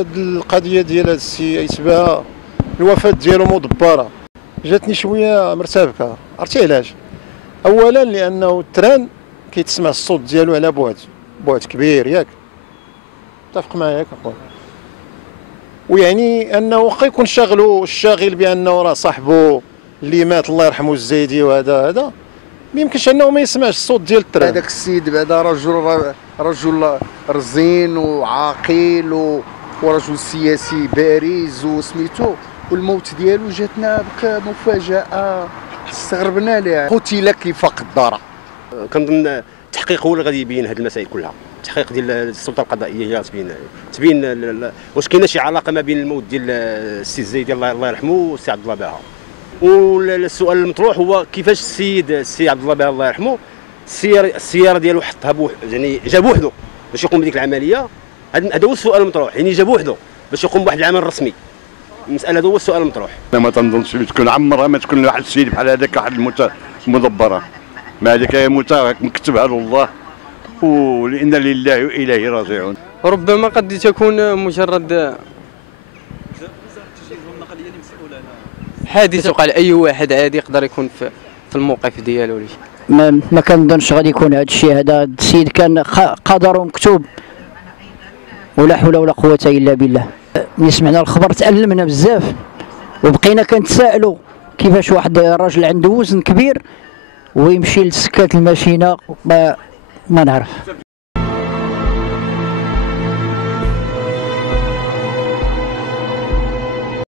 هاد القضيه ديال هاد السي يتباها الوفاه ديالو مدبره، جاتني شويه مرتبكه. عرفتي علاش؟ اولا لانه التران كيتسمع الصوت ديالو على بعد كبير، ياك متفق معايا اخويا؟ ويعني انه واخا يكون الشاغل بانه راه صاحبه اللي مات الله يرحمه الزايدي، وهذا ما يمكنش انه ما يسمعش الصوت ديال التران. هذاك السيد بعدا رجل رزين وعاقل ورجل سياسي بارز وسميتو، والموت ديالو جاتنا كمفاجاه استغربنا لها. قتل كيف الدار. كنظن التحقيق هو اللي غادي يبين هذه المسائل كلها. التحقيق ديال السلطه القضائيه هي تبين واش كاينه شي علاقه ما بين الموت ديال السي الزايدي الله يرحمه والسي عبد الله باها. والسؤال المطروح هو كيفاش السي عبد الله باها الله يرحمه السياره ديالو حطها يعني جا بوحدو باش يقوم بديك العمليه. هذا هو السؤال المطروح، يعني جا بوحدو باش يقوم بواحد العمل رسمي. المساله هذا هو السؤال المطروح. انا ما تنظنش تكون عمرها ما تكون واحد السيد بحال هذاك، واحد المدبره ما هذيك موتى مكتبها له الله، ولإنا لله وإليه راجعون. ربما قد تكون مجرد حادث وقع لأي واحد عادي يقدر يكون في الموقف ديالو. ما كنظنش غادي يكون هذا الشيء. هذا السيد كان قدره مكتوب، ولا حول ولا قوة إلا بالله. ملي سمعنا الخبر تألمنا بزاف، وبقينا كنتسائلوا كيفاش واحد الراجل عنده وزن كبير ويمشي لسكات الماشينه. ما نعرف.